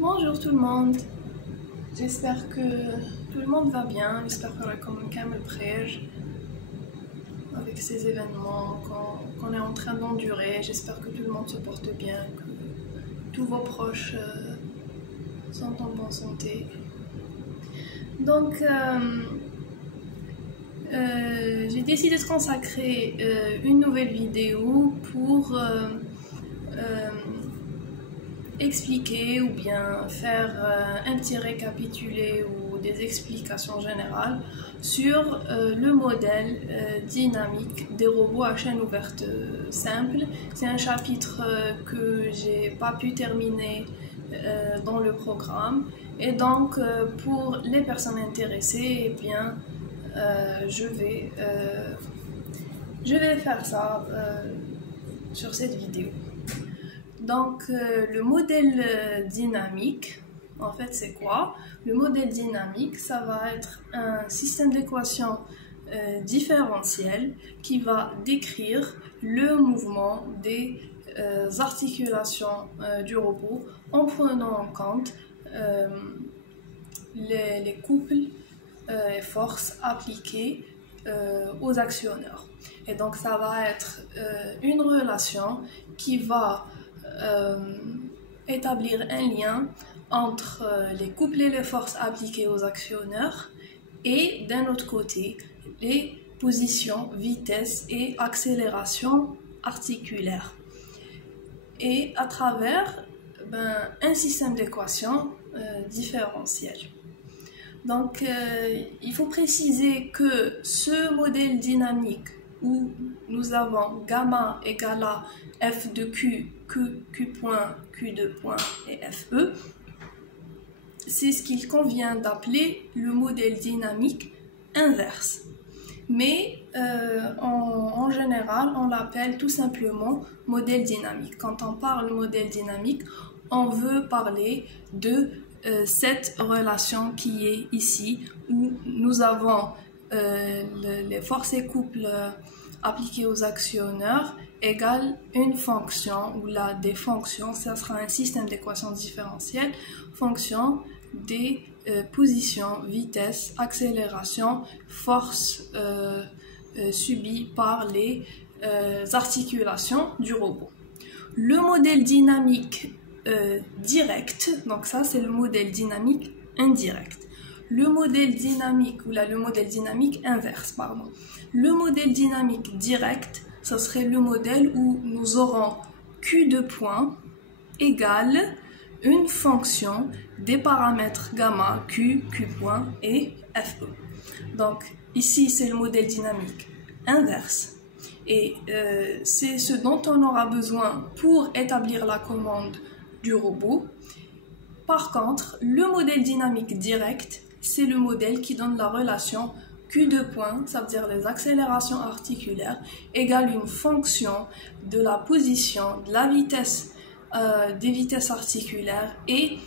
Bonjour tout le monde, j'espère que tout le monde va bien, j'espère qu'on est quand même prêt avec ces événements qu'on est en train d'endurer, j'espère que tout le monde se porte bien, que tous vos proches sont en bonne santé. Donc j'ai décidé de consacrer une nouvelle vidéo pour expliquer ou bien faire un petit récapitulé ou des explications générales sur le modèle dynamique des robots à chaîne ouverte simple. C'est un chapitre que j'ai pas pu terminer dans le programme et donc pour les personnes intéressées, eh bien je vais faire ça sur cette vidéo. Donc le modèle dynamique, en fait c'est quoi? Le modèle dynamique, ça va être un système d'équations différentielles qui va décrire le mouvement des articulations du robot en prenant en compte les couples et forces appliquées aux actionneurs. Et donc ça va être une relation qui va établir un lien entre les couples et les forces appliquées aux actionneurs et d'un autre côté les positions, vitesse et accélération articulaires, et à travers un système d'équations différentielles. Donc il faut préciser que ce modèle dynamique où nous avons gamma égale à f de q, q point, q de point et fe, c'est ce qu'il convient d'appeler le modèle dynamique inverse. Mais en général, on l'appelle tout simplement modèle dynamique. Quand on parle modèle dynamique, on veut parler de cette relation qui est ici, où nous avons les forces et couples appliquées aux actionneurs égale une fonction, ou là des fonctions, ça sera un système d'équations différentielles, fonction des positions, vitesse, accélération, force subies par les articulations du robot. Le modèle dynamique direct, donc ça c'est le modèle dynamique indirect. Le modèle dynamique, ou là le modèle dynamique inverse, pardon. Le modèle dynamique direct, ce serait le modèle où nous aurons Q de point égale une fonction des paramètres gamma, Q, Q point et FE. Donc ici c'est le modèle dynamique inverse. Et c'est ce dont on aura besoin pour établir la commande du robot. Par contre, le modèle dynamique direct, c'est le modèle qui donne la relation Q de point, ça veut dire les accélérations articulaires, égale une fonction de la position, de la vitesse, des vitesses articulaires et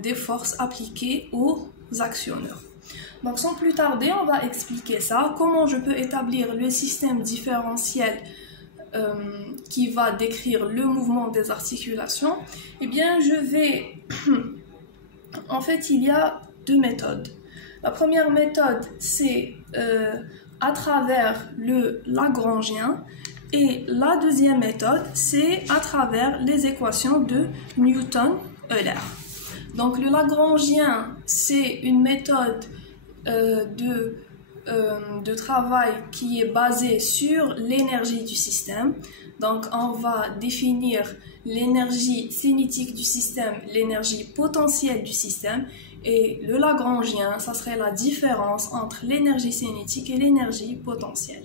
des forces appliquées aux actionneurs. Donc sans plus tarder, on va expliquer ça, comment je peux établir le système différentiel qui va décrire le mouvement des articulations. Eh bien, je vais... En fait, il y a deux méthodes. La première méthode, c'est à travers le Lagrangien, et la deuxième méthode, c'est à travers les équations de Newton-Euler. Donc le Lagrangien, c'est une méthode de travail qui est basée sur l'énergie du système. Donc on va définir l'énergie cinétique du système, l'énergie potentielle du système, et le Lagrangien, ça serait la différence entre l'énergie cinétique et l'énergie potentielle.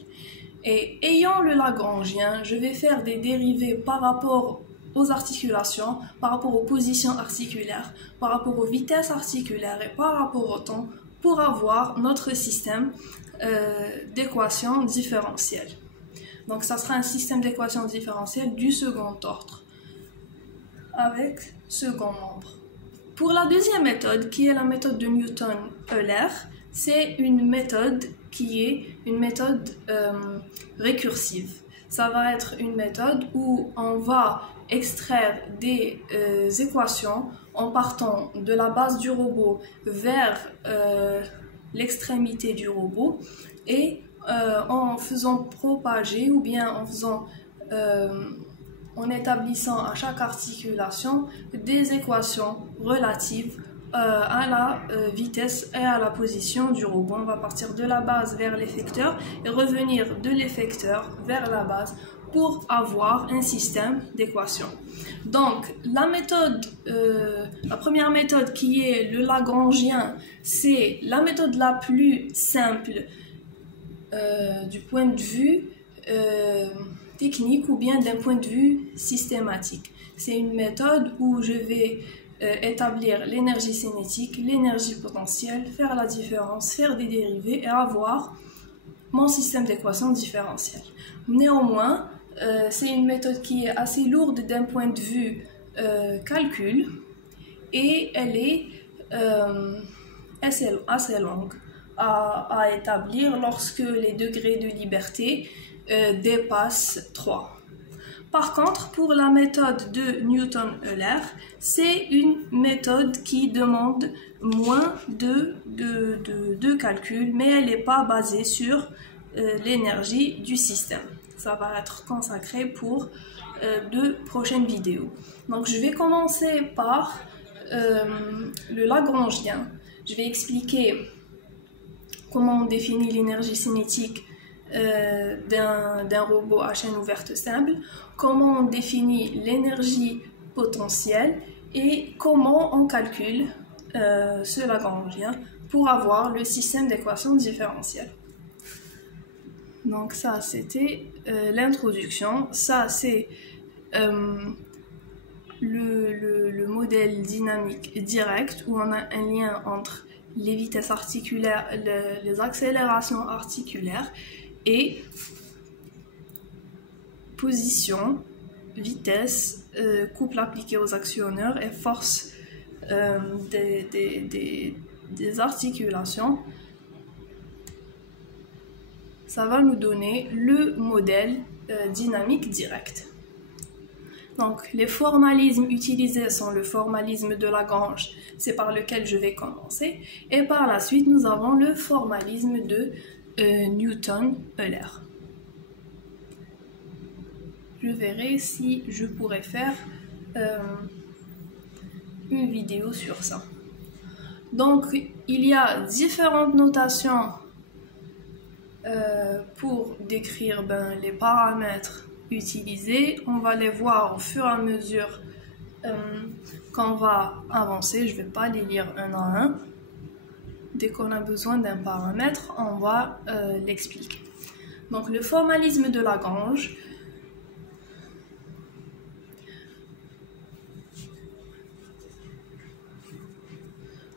Et ayant le Lagrangien, je vais faire des dérivés par rapport aux articulations, par rapport aux positions articulaires, par rapport aux vitesses articulaires et par rapport au temps, pour avoir notre système d'équations différentielles. Donc ça sera un système d'équations différentielles du second ordre, avec second nombre. Pour la deuxième méthode, qui est la méthode de Newton-Euler, c'est une méthode qui est une méthode récursive. Ça va être une méthode où on va extraire des équations en partant de la base du robot vers l'extrémité du robot et en faisant propager ou bien en établissant à chaque articulation des équations relatives à la vitesse et à la position du robot. On va partir de la base vers l'effecteur et revenir de l'effecteur vers la base pour avoir un système d'équations. Donc, la première méthode qui est le Lagrangien, c'est la méthode la plus simple du point de vue technique ou bien d'un point de vue systématique. C'est une méthode où je vais établir l'énergie cinétique, l'énergie potentielle, faire la différence, faire des dérivés et avoir mon système d'équations différentielles. Néanmoins, c'est une méthode qui est assez lourde d'un point de vue calcul et elle est assez longue à établir lorsque les degrés de liberté dépassent 3. Par contre, pour la méthode de Newton-Euler, c'est une méthode qui demande moins de calcul, mais elle n'est pas basée sur l'énergie du système. Ça va être consacré pour de prochaines vidéos. Donc, je vais commencer par le Lagrangien. Je vais expliquer comment on définit l'énergie cinétique d'un robot à chaîne ouverte simple, comment on définit l'énergie potentielle et comment on calcule ce Lagrangien pour avoir le système d'équations différentielles. Donc ça c'était l'introduction, ça c'est le modèle dynamique direct où on a un lien entre les vitesses articulaires, les accélérations articulaires et position, vitesse, couple appliqué aux actionneurs et force des articulations. Ça va nous donner le modèle dynamique direct. Donc, les formalismes utilisés sont le formalisme de Lagrange, c'est par lequel je vais commencer, et par la suite, nous avons le formalisme de Newton-Euler. Je verrai si je pourrais faire une vidéo sur ça. Donc, il y a différentes notations pour décrire les paramètres utilisés. On va les voir au fur et à mesure qu'on va avancer. Je ne vais pas les lire un à un. Dès qu'on a besoin d'un paramètre, on va l'expliquer. Donc le formalisme de Lagrange.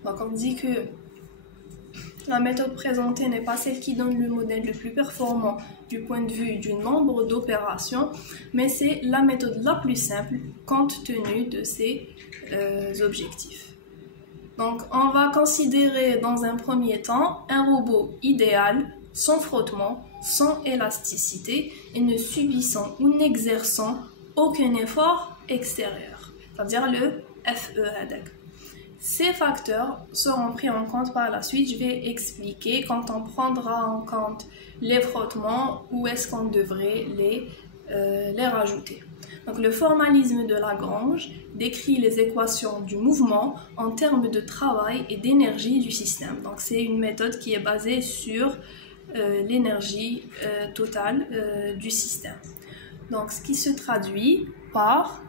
Donc on dit que la méthode présentée n'est pas celle qui donne le modèle le plus performant du point de vue du nombre d'opérations, mais c'est la méthode la plus simple compte tenu de ses objectifs. Donc on va considérer dans un premier temps un robot idéal, sans frottement, sans élasticité et ne subissant ou n'exerçant aucun effort extérieur, c'est-à-dire le FE-HADEC. Ces facteurs seront pris en compte par la suite. Je vais expliquer quand on prendra en compte les frottements, où est-ce qu'on devrait les rajouter. Donc, le formalisme de Lagrange décrit les équations du mouvement en termes de travail et d'énergie du système. Donc, c'est une méthode qui est basée sur l'énergie totale du système. Donc, ce qui se traduit par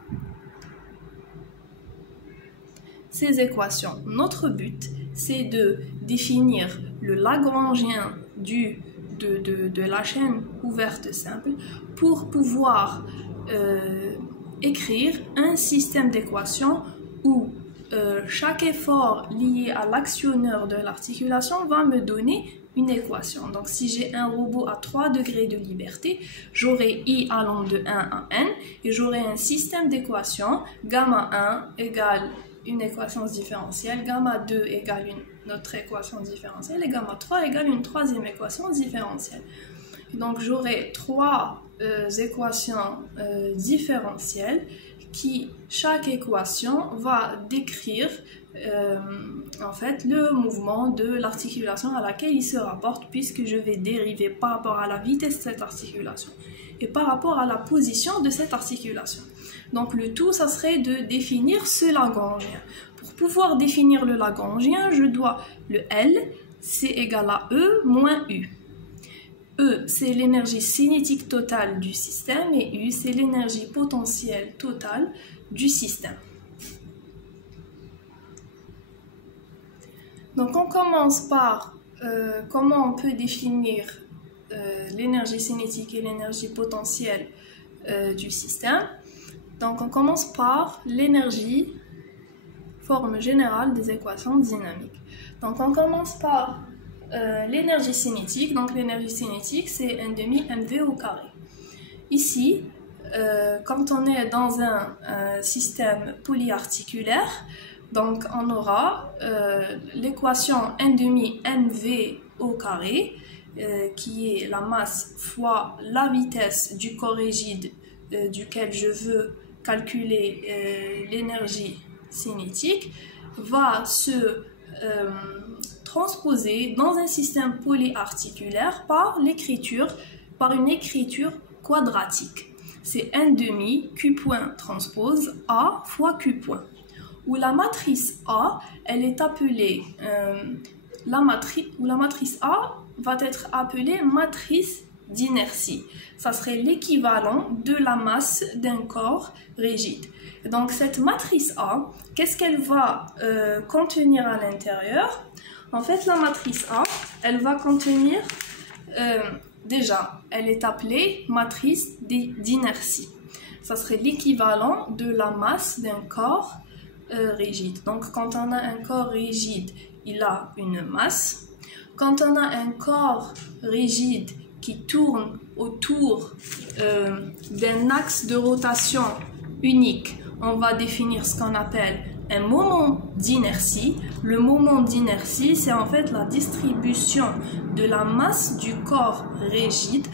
ces équations. Notre but, c'est de définir le Lagrangien de la chaîne ouverte simple pour pouvoir écrire un système d'équations où chaque effort lié à l'actionneur de l'articulation va me donner une équation. Donc si j'ai un robot à 3 degrés de liberté, j'aurai I allant de 1 à n et j'aurai un système d'équations gamma 1 égale une équation différentielle, gamma 2 égale une autre équation différentielle et gamma 3 égale une troisième équation différentielle. Donc j'aurai trois équations différentielles chaque équation va décrire en fait le mouvement de l'articulation à laquelle il se rapporte, puisque je vais dériver par rapport à la vitesse de cette articulation et par rapport à la position de cette articulation. Donc le tout, ça serait de définir ce Lagrangien. Pour pouvoir définir le Lagrangien, je dois le L, c'est égal à E moins U. E, c'est l'énergie cinétique totale du système, et U, c'est l'énergie potentielle totale du système. Donc on commence par comment on peut définir l'énergie cinétique et l'énergie potentielle du système. Donc on commence par l'énergie, forme générale des équations dynamiques. Donc on commence par l'énergie cinétique. Donc l'énergie cinétique, c'est 1/2 mv au carré. Ici, quand on est dans un système polyarticulaire, donc on aura l'équation 1/2 mv au carré, qui est la masse fois la vitesse du corps rigide duquel je veux calculer l'énergie cinétique, va se transposer dans un système polyarticulaire par une écriture quadratique. C'est 1/2 Q point transpose A fois Q point, où la matrice A, elle est appelée la matrice A va être appelée matrice d'inertie. Ça serait l'équivalent de la masse d'un corps rigide. Donc cette matrice A, qu'est-ce qu'elle va contenir à l'intérieur? En fait, la matrice A, elle va contenir, déjà, elle est appelée matrice d'inertie. Ça serait l'équivalent de la masse d'un corps rigide. Donc quand on a un corps rigide, il a une masse. Quand on a un corps rigide qui tourne autour d'un axe de rotation unique, on va définir ce qu'on appelle un moment d'inertie. Le moment d'inertie, c'est en fait la distribution de la masse du corps rigide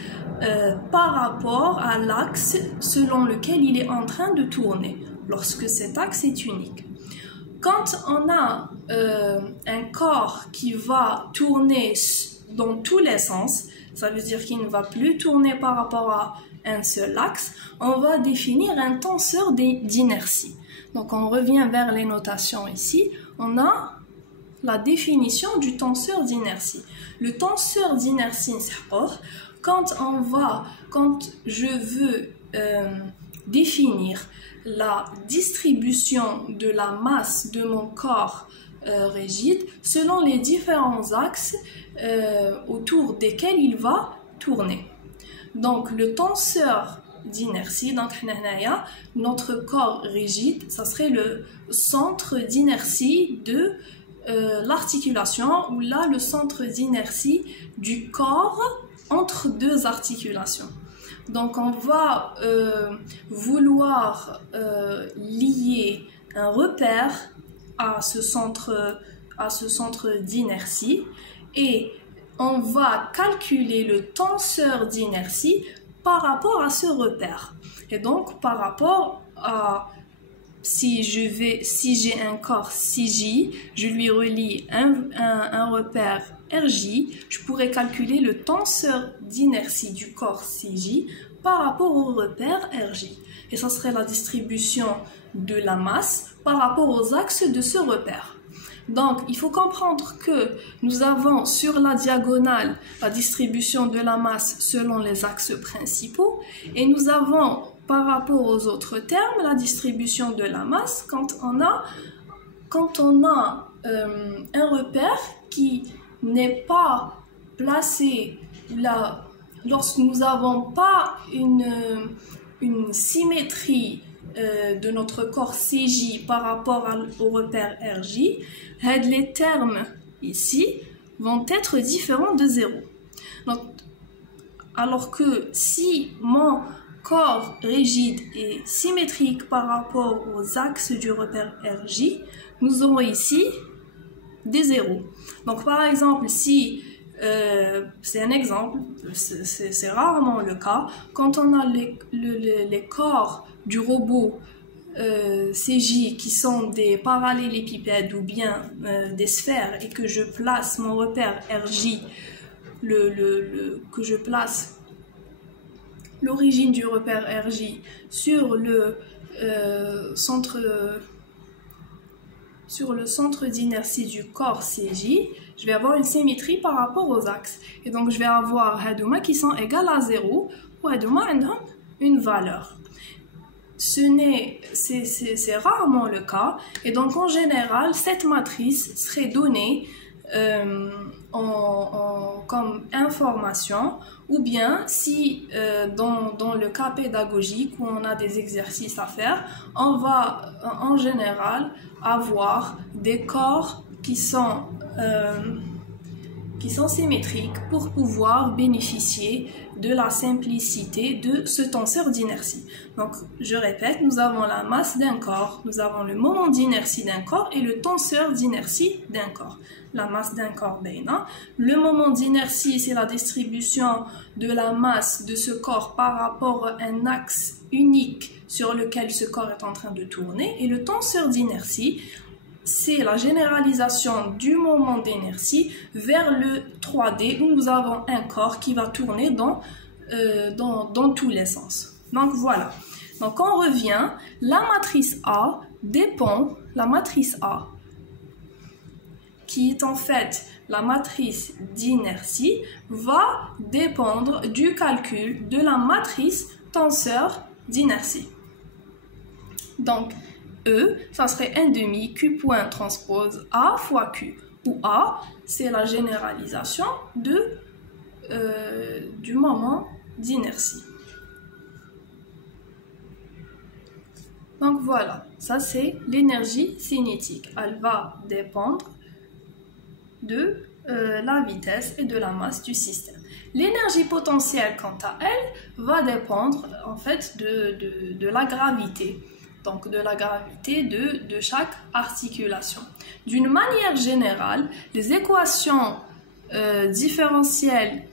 par rapport à l'axe selon lequel il est en train de tourner, lorsque cet axe est unique. Quand on a un corps qui va tourner dans tous les sens, ça veut dire qu'il ne va plus tourner par rapport à un seul axe, on va définir un tenseur d'inertie. Donc on revient vers les notations ici, on a la définition du tenseur d'inertie. Le tenseur d'inertie, quand je veux définir la distribution de la masse de mon corps rigide selon les différents axes autour desquels il va tourner. Donc le tenseur d'inertie, donc notre corps rigide, ça serait le centre d'inertie de l'articulation, ou là le centre d'inertie du corps entre deux articulations. Donc on va vouloir lier un repère à ce centre d'inertie, et on va calculer le tenseur d'inertie par rapport à ce repère. Et donc par rapport à, si j'ai un corps CJ, je lui relie un repère RJ, je pourrais calculer le tenseur d'inertie du corps CJ par rapport au repère RJ. Et ça serait la distribution de la masse par rapport aux axes de ce repère. Donc, il faut comprendre que nous avons sur la diagonale la distribution de la masse selon les axes principaux, et nous avons par rapport aux autres termes la distribution de la masse quand on a un repère qui n'est pas placé là, lorsque nous n'avons pas une symétrie de notre corps CJ par rapport au repère RJ, les termes ici vont être différents de 0. Donc, alors que si mon corps rigide est symétrique par rapport aux axes du repère RJ, nous aurons ici des zéros. Donc par exemple, si c'est un exemple, c'est rarement le cas, quand on a les corps du robot CJ qui sont des parallélépipèdes ou bien des sphères et que je place mon repère RJ, que je place l'origine du repère RJ sur le centre d'inertie du corps CJ, je vais avoir une symétrie par rapport aux axes. Et donc, je vais avoir hadouma qui sont égales à 0 ou hadouma ont une valeur. C'est rarement le cas. Et donc, en général, cette matrice serait donnée comme information, ou bien si dans le cas pédagogique où on a des exercices à faire, on va en général avoir des corps qui sont symétriques pour pouvoir bénéficier de la simplicité de ce tenseur d'inertie. Donc, je répète, nous avons la masse d'un corps, nous avons le moment d'inertie d'un corps et le tenseur d'inertie d'un corps. La masse d'un corps, le moment d'inertie, c'est la distribution de la masse de ce corps par rapport à un axe unique sur lequel ce corps est en train de tourner. Et le tenseur d'inertie, c'est la généralisation du moment d'inertie vers le 3D où nous avons un corps qui va tourner dans tous les sens. Donc voilà. Donc on revient, la matrice A dépend, la matrice A, qui est en fait la matrice d'inertie, va dépendre du calcul de la matrice tenseur d'inertie. Donc, E, ça serait 1/2 Q point transpose A fois Q, où A, c'est la généralisation du moment d'inertie. Donc voilà, ça c'est l'énergie cinétique. Elle va dépendre de la vitesse et de la masse du système. L'énergie potentielle, quant à elle, va dépendre en fait de la gravité. Donc de la gravité de chaque articulation. D'une manière générale, les équations différentielles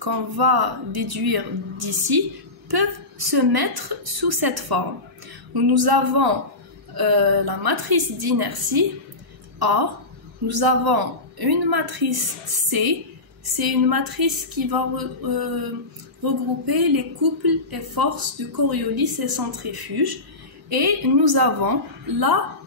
qu'on va déduire d'ici peuvent se mettre sous cette forme, où nous avons la matrice d'inertie A, nous avons une matrice C, c'est une matrice qui va regrouper les couples et forces de Coriolis et centrifuge, et nous avons la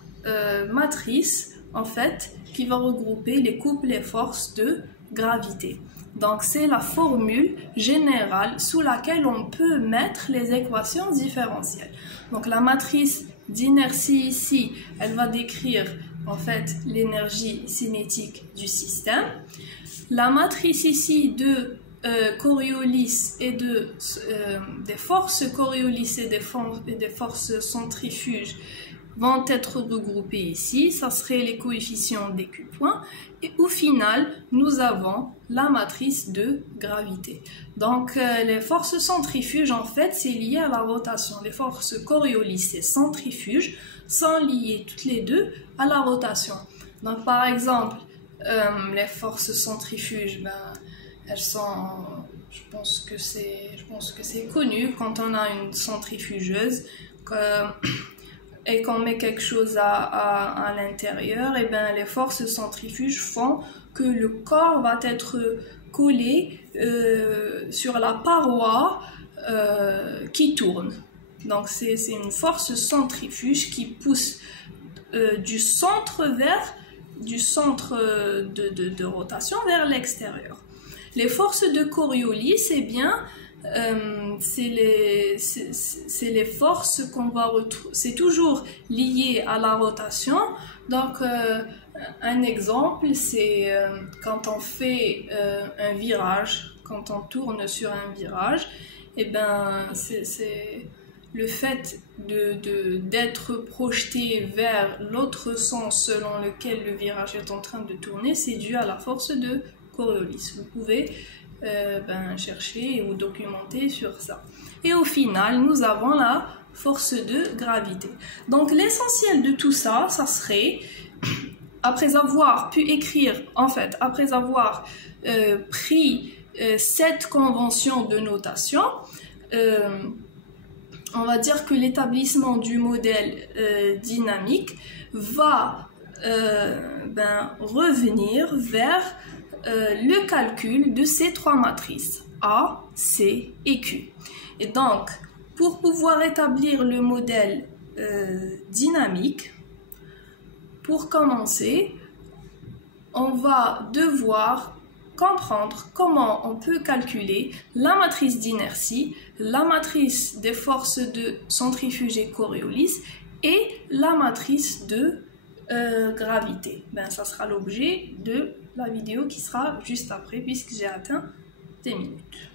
matrice en fait qui va regrouper les couples et forces de gravité. Donc c'est la formule générale sous laquelle on peut mettre les équations différentielles. Donc la matrice d'inertie ici, elle va décrire en fait l'énergie cinétique du système. La matrice ici de Coriolis et des forces Coriolis et des forces centrifuges vont être regroupées ici. Ça serait les coefficients des Q points. Et au final, nous avons la matrice de gravité. Donc, les forces centrifuges, en fait, c'est lié à la rotation. Les forces Coriolis et centrifuges sont liées toutes les deux à la rotation. Donc, par exemple, les forces centrifuges, elles sont, je pense que c'est connu quand on a une centrifugeuse et qu'on met quelque chose à l'intérieur, et les forces centrifuges font que le corps va être collé sur la paroi qui tourne. Donc c'est une force centrifuge qui pousse du centre de rotation vers l'extérieur. Les forces de Coriolis, c'est les forces qu'on va retrouver, c'est toujours lié à la rotation. Donc un exemple, c'est quand on fait un virage, quand on tourne sur un virage, c'est le fait d'être projeté vers l'autre sens selon lequel le virage est en train de tourner, c'est dû à la force de Coriolis. Vous pouvez chercher ou documenter sur ça. Et au final, nous avons la force de gravité. Donc l'essentiel de tout ça, ça serait, après avoir pu écrire, en fait, après avoir pris cette convention de notation, on va dire que l'établissement du modèle dynamique va revenir vers le calcul de ces trois matrices A, C et Q. Et donc, pour pouvoir établir le modèle dynamique, pour commencer, on va devoir comprendre comment on peut calculer la matrice d'inertie, la matrice des forces de centrifuge et Coriolis et la matrice de gravité. Ça sera l'objet de la vidéo qui sera juste après puisque j'ai atteint 10 minutes.